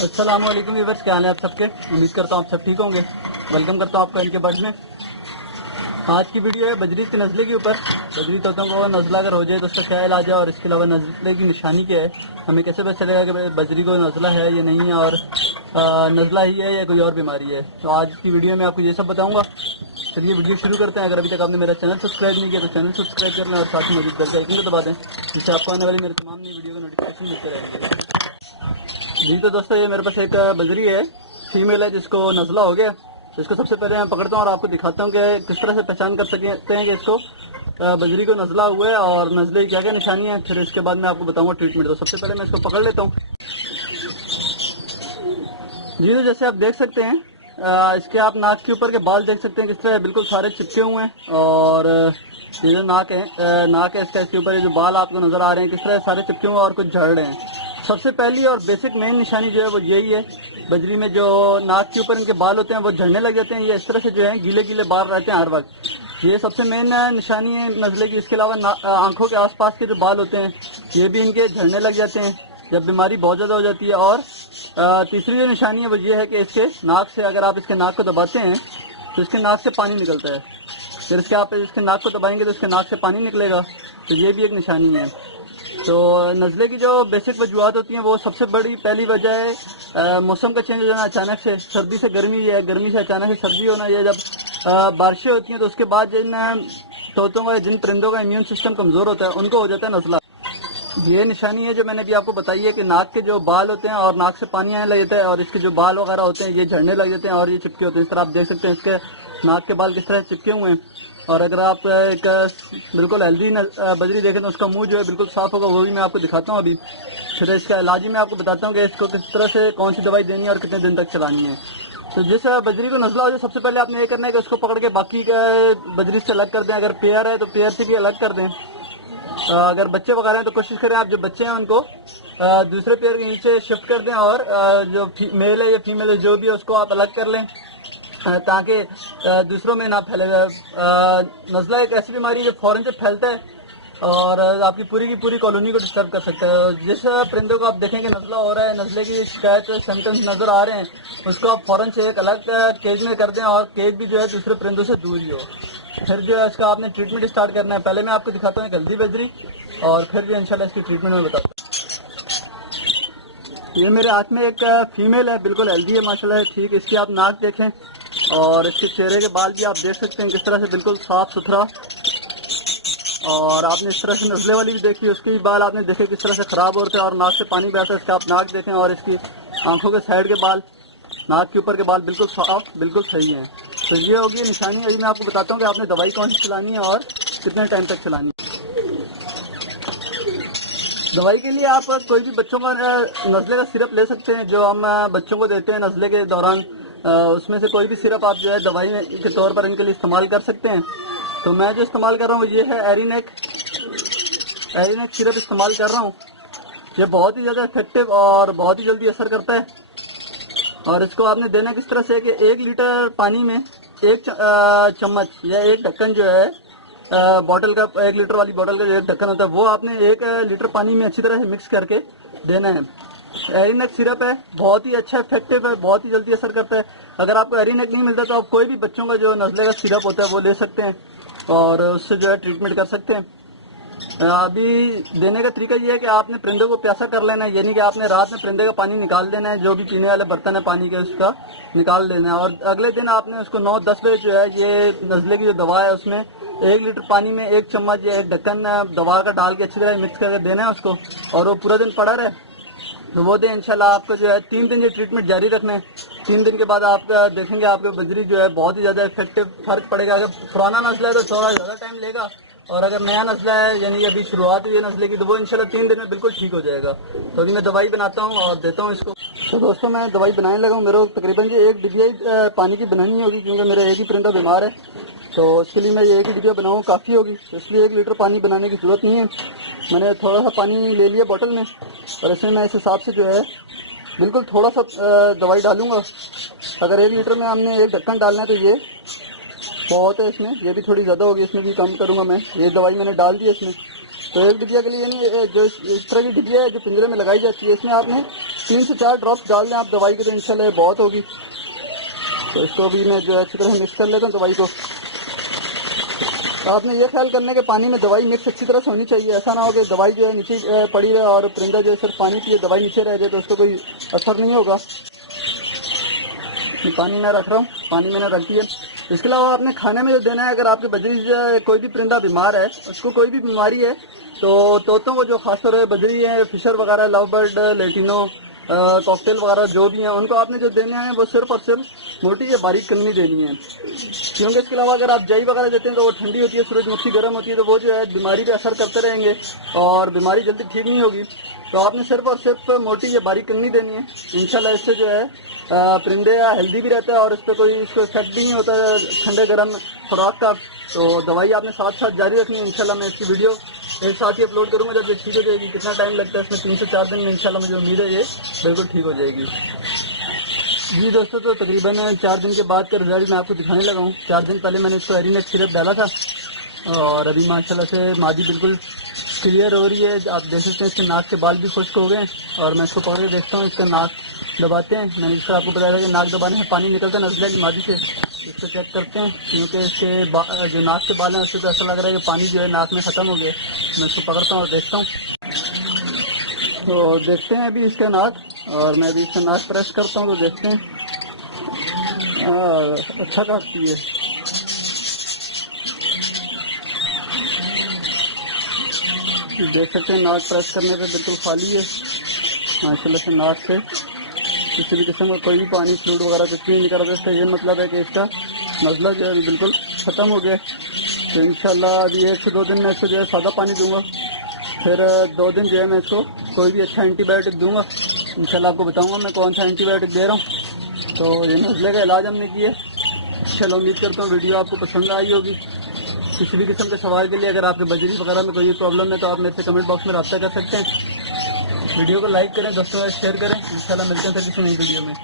अस्सलाम वालेकुम व्यूअर्स, क्या हाल है आप सबके। उम्मीद करता हूँ आप सब ठीक होंगे। वेलकम करता हूँ आपका इनके बर्ड में। आज की वीडियो है बजरी के नज़ले के ऊपर। बजरी तोतों को नज़ला अगर हो जाए तो उसका क्या इलाज है, और इसके अलावा नज़ले की निशानी क्या है, हमें कैसे पता चलेगा कि बजरी को नज़ला है या नहीं है, और नज़ला ही है या कोई और बीमारी है। तो आज की वीडियो में आपको ये सब बताऊँगा। चलिए वीडियो शुरू करते हैं। अगर अभी तक आपने मेरा चैनल सब्सक्राइब नहीं किया तो चैनल सब्सक्राइब कर लें और साथ ही मौजूद बेल का आइकन को दबा दें, जिससे आपको आने वाली मेरे तमाम नई वीडियो का नोटिफिकेशन मिलते रहेंगे। जी तो दोस्तों, ये मेरे पास एक बजरी है, फीमेल है, जिसको नज़ला हो गया। तो इसको सबसे पहले मैं पकड़ता हूँ और आपको दिखाता हूँ कि किस तरह से पहचान कर सकते हैं कि इसको बजरी को नज़ला हुआ है और नज़ले की क्या क्या निशानी है। फिर इसके बाद मैं आपको बताऊँगा ट्रीटमेंट। तो सबसे पहले मैं इसको पकड़ लेता हूँ। जी तो जैसे आप देख सकते हैं, इसके आप नाक के ऊपर के बाल देख सकते हैं किस तरह बिल्कुल सारे चिपके हुए हैं। और ये जो नाक है इसका, इसके ऊपर ये जो बाल आपको नज़र आ रहे हैं किस तरह सारे चिपके हुए हैं और कुछ झड़ रहे हैं। सबसे पहली और बेसिक मेन निशानी जो है वो यही है। बजरी में जो नाक के ऊपर इनके बाल होते हैं वो झड़ने लग जाते हैं। ये इस तरह से जो है गीले गीले बाल रहते हैं हर वक्त। ये सबसे मेन निशानी है नज़ले की। इसके अलावा आंखों के आसपास के जो बाल होते हैं ये भी इनके झड़ने लग जाते हैं जब बीमारी बहुत ज़्यादा हो जाती है। और तीसरी जो निशानी है वो ये है कि इसके नाक से, अगर आप इसके नाक को दबाते हैं तो इसके नाक से पानी निकलता है। फिर इसके नाक को दबाएंगे तो इसके नाक से पानी निकलेगा। तो ये भी एक निशानी है। तो नज़ले की जो बेसिक वजूहत होती हैं वो सबसे बड़ी पहली वजह है मौसम का चेंज हो जाना अचानक से। सर्दी से गर्मी है, गर्मी से अचानक से सर्दी होना। ये जब बारिशें होती हैं तो उसके बाद जिन तोतों का, जिन परिंदों का इम्यून सिस्टम कमज़ोर होता है उनको हो जाता है नज़ला। ये निशानी है जो मैंने अभी आपको बताई है कि नाक के जो बाल होते हैं और नाक से पानी आने लग जाता है, और इसके जो बाल वगैरह होते हैं ये झड़ने लग जाते हैं और ये चिपके होते हैं। इस तरह आप देख सकते हैं इसके नाक के बाल किस तरह चिपके हुए हैं। और अगर आप एक बिल्कुल हेल्दी बजरी देखें तो उसका मुंह जो है बिल्कुल साफ होगा, वो भी मैं आपको दिखाता हूँ अभी। फिर इसका इलाज मैं आपको बताता हूँ कि इसको किस तरह से कौन सी दवाई देनी है और कितने दिन तक चलानी है। तो जिस बजरी को नज़ला हो जाए सबसे पहले आपने ये करना है कि उसको पकड़ के बाकी बजरी से अलग कर दें। अगर पेयर है तो पेयर से भी अलग कर दें। अगर बच्चे वगैरह हैं तो कोशिश करें आप जो बच्चे हैं उनको दूसरे पेयर के नीचे शिफ्ट कर दें, और जो मेल है या फीमेल है जो भी है उसको आप अलग कर लें ताकि दूसरों में ना फैले। नज़ला एक ऐसी बीमारी है जो फ़ौरन से फैलता है और आपकी पूरी की पूरी कॉलोनी को डिस्टर्ब कर सकता है। जिस परिंदों को आप देखें कि नज़ला हो रहा है, नज़ले की शिकायत सिम्टम्स नज़र आ रहे हैं, उसको आप फ़ौरन से एक अलग केज में कर दें, और केज भी जो है दूसरे परिंदों से दूर ही हो। फिर जो है इसका आपने ट्रीटमेंट स्टार्ट करना है। पहले मैं आपको दिखाता हूँ एक हल्दी बजरी, और फिर जो इंशाल्लाह इसकी ट्रीटमेंट में बताता हूँ। ये मेरे हाथ में एक फीमेल है, बिल्कुल हेल्दी है माशाल्लाह, ठीक। इसकी आप नाक देखें और इसके चेहरे के बाल भी आप देख सकते हैं किस तरह से बिल्कुल साफ सुथरा। और आपने इस तरह से नज़ले वाली भी देखी, उसके भी बाल आपने देखे किस तरह से ख़राब होते हैं और नाक से पानी बहता है। इसका आप नाक देखें और इसकी आंखों के साइड के बाल, नाक के ऊपर के बाल बिल्कुल साफ, बिल्कुल सही हैं। तो ये होगी निशानी। अभी मैं आपको बताता हूँ कि आपने दवाई कौन सी चलानी है और कितने टाइम तक चलानी है। दवाई के लिए आप कोई भी बच्चों का नज़ले का सिरप ले सकते हैं जो हम बच्चों को देते हैं नज़ले के दौरान। उसमें से कोई भी सिरप आप जो है दवाई के तौर पर इनके लिए इस्तेमाल कर सकते हैं। तो मैं जो इस्तेमाल कर रहा हूँ ये है एरिनेक सिरप इस्तेमाल कर रहा हूँ। ये बहुत ही ज़्यादा इफेक्टिव और बहुत ही जल्दी असर करता है। और इसको आपने देना किस तरह से कि 1 लीटर पानी में 1 चम्मच या 1 ढक्कन जो है बॉटल का, 1 लीटर वाली बॉटल का जो एक ढक्कन होता है वो आपने 1 लीटर पानी में अच्छी तरह से मिक्स करके देना है। एरिनेक सिरप है, बहुत ही अच्छा इफेक्टिव है, बहुत ही जल्दी असर करता है। अगर आपको एरिनेक नहीं मिलता तो आप कोई भी बच्चों का जो नज़ले का सिरप होता है वो ले सकते हैं और उससे जो है ट्रीटमेंट कर सकते हैं। अभी देने का तरीका ये है कि आपने परिंदे को प्यासा कर लेना है, यानी कि आपने रात में परिंदे का पानी निकाल देना है, जो भी पीने वाले बर्तन है पानी के उसका निकाल देना है। और अगले दिन आपने उसको 9-10 बजे जो है ये नज़ले की जो दवा है उसमें 1 लीटर पानी में 1 चम्मच या 1 ढक्कन दवा का डाल के अच्छी तरह मिक्स करके देना है उसको, और वो पूरा दिन पड़ा रहे तो वो दे। इंशाल्लाह आपको जो है 3 दिन ये ट्रीटमेंट जारी रखना है। 3 दिन के बाद आप देखेंगे आपके बजरी जो है बहुत ही ज़्यादा इफेक्टिव फर्क पड़ेगा। अगर पुराना नस्ल है तो थोड़ा ज़्यादा टाइम लेगा, और अगर नया नस्ल है यानी अभी शुरुआत हुई है नस्ले की तो वो इंशाल्लाह 3 दिन में बिल्कुल ठीक हो जाएगा। तो अभी मैं दवाई बनाता हूँ और देता हूँ इसको। तो दोस्तों मैं दवाई बनाने लगा हूँ। मेरे को तकरीबन ये 1 डिबिया पानी की बनानी होगी, क्योंकि मेरा एक ही परिंदा बीमार है। तो इसके लिए मैं ये एक ही डिबिया बनाऊँ काफ़ी होगी, तो इसलिए 1 लीटर पानी बनाने की ज़रूरत नहीं है। मैंने थोड़ा सा पानी ले लिया बोतल में, और इसमें मैं इस हिसाब से जो है बिल्कुल थोड़ा सा दवाई डालूंगा। अगर 1 लीटर में हमने 1 ढक्कन डालना है तो ये बहुत है, इसमें ये भी थोड़ी ज़्यादा होगी, इसमें भी कम करूँगा मैं। ये दवाई मैंने डाल दी है इसमें, तो एक डिबिया के लिए यानी जो इस तरह की डिबिया है जो पिंजरे में लगाई जाती है, इसमें आपने 3 से 4 ड्रॉप्स डाल दें आप दवाई की, तो इंशाल्लाह ये बहुत होगी। तो इसको अभी मैं जो है अच्छी तरह मिक्स कर लेता हूँ दवाई को। तो आपने ये ख्याल करना है कि पानी में दवाई मिक्स अच्छी तरह से होनी चाहिए। ऐसा ना हो कि दवाई जो है नीचे पड़ी रहे और परिंदा जो है सिर्फ पानी पिए, दवाई नीचे रह जाए, तो उसको कोई असर नहीं होगा। पानी मैं रख रहा हूँ, पानी मैंने रख दिया। इसके अलावा आपने खाने में जो देना है, अगर आपके बजरी कोई भी परिंदा बीमार है, उसको कोई भी बीमारी है, तो तोतों को जो खासतौर पर बजरी है, फिशर वगैरह, लव बर्ड, लेटिनो, कॉकटेल वगैरह जो भी हैं, उनको आपने जो देने हैं वो सिर्फ और सिर्फ मोटी या बारीक कलनी देनी है। क्योंकि इसके अलावा अगर आप जई वगैरह देते हैं तो वो ठंडी होती है, सूरजमुखी गर्म होती है, तो वो जो है बीमारी पे असर करते रहेंगे और बीमारी जल्दी ठीक नहीं होगी। तो आपने सिर्फ और सिर्फ मोटी या बारीक कलनी देनी है। इंशाल्लाह इससे जो है परिंदे हेल्दी भी रहता है और इस पर कोई इसको इफेक्ट भी नहीं होता है ठंडे गर्म खुराक का। तो दवाई आपने साथ साथ जारी रखनी है। इंशाल्लाह मैं इसकी वीडियो एक साथ ही अपलोड करूँगा जब ये ठीक हो जाएगी। कितना टाइम लगता है इसमें, 3 से 4 दिन में इंशाल्लाह मुझे उम्मीद है ये बिल्कुल ठीक हो जाएगी। जी दोस्तों, तो तकरीबन 4 दिन के बाद का रिजल्ट मैं आपको दिखाने लगा हूँ। 4 दिन पहले मैंने इसको एरिनेट सिरप डाला था और अभी माशाल्लाह से मादी बिल्कुल क्लियर हो रही है। आप देख सकते हैं इसके नाक के बाल भी खुश्क हो गए और मैं इसको पकड़ के देखता हूँ, इसका नाक दबाते हैं। मैंने इसका आपको बताया था कि नाक दबाने से पानी निकलता है नज़ला की मादी से, इसको चेक करते हैं क्योंकि इसके जो नाक के बाल हैं उससे तो ऐसा लग रहा है कि पानी जो है नाक में ख़त्म हो गया। मैं इसको पकड़ता हूँ और देखता हूँ। तो देखते हैं अभी इसका नाक, और मैं अभी इसका नाक प्रेस करता हूँ तो देखते हैं। अच्छा काटती है। देख सकते हैं नाक प्रेस करने पे बिल्कुल खाली है माशाल्लाह से। नाक से किसी भी किस्म का कोई भी पानी फ्लूइड वगैरह कुछ भी नहीं निकल रहा। इसका ये मतलब है कि इसका नज़ला जो है बिल्कुल ख़त्म हो गया। तो इंशाल्लाह अभी 1 से 2 दिन में इसको जो है सादा पानी दूंगा, फिर 2 दिन जो है मैं इसको कोई भी अच्छा एंटीबायोटिक दूंगा। इंशाल्लाह आपको बताऊंगा मैं कौन सा एंटीबायोटिक दे रहा हूँ। तो ये नज़ले का इलाज हमने किया। चलो उम्मीद करता हूँ वीडियो आपको पसंद आई होगी। किसी भी किस्म के सवाल के लिए अगर आपके बजरी वगैरह में कोई प्रॉब्लम है तो आप मेरे से कमेंट बॉक्स में रब्ता कर सकते हैं। वीडियो को लाइक करें, दोस्तों के साथ शेयर करें। इंशाल्लाह मिलते हैं फिर किसी नई वीडियो में।